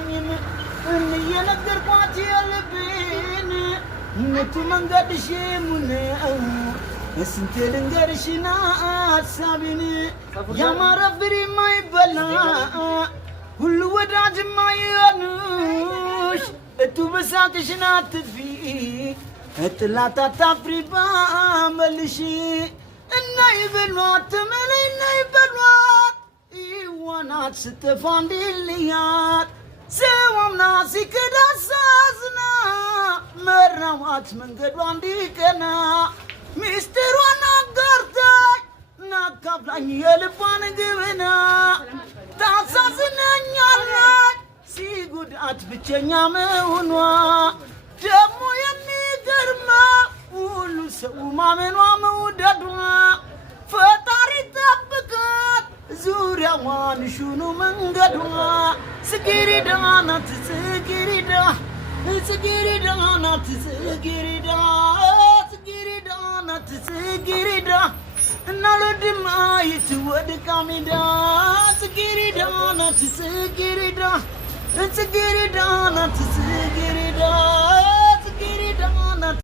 የለኝም እየነገርኳት የልቤን እነቱ መንገድሽ ሙነው እስንቴ ልንገርሽና ሐሳቤን ያማረ ፍሬ የማይበላ ሁሉ ወዳጅ የማይሆንሽ እቱ በሳቅሽን አትጥፊ እጥላት አታፍሪ ባመልሽ እናይ በሏት ተመለይ እናይ በሏት ይዋናት ስትጠፋ እንዲልያት ሰውምና ሲከዳሳዝና መራማት መንገዷ እንዲቀና ሚስጥሯን አጋርታኝ ናካፍላኝ የልቧን ግብና ታሳዝነኛለች ሲጉዳት ብቸኛ መሆኗ ደግሞ የሚገርመው ሁሉ ሰው ማመኗ መውደዷ ፈጣሪ ጠብቃት ዙሪያዋን ሹኑ መንገዷ ጽጌረዳ ናት ጽጌረዳ ጽጌረዳ ናት ጽጌረዳ ጽጌረዳ ናት ጽጌረዳ እናልወድም አይትወድቃ ሜዳ ጽጌረዳ ናት ጽጌረዳ ጽጌረዳ ናት ጽጌረዳ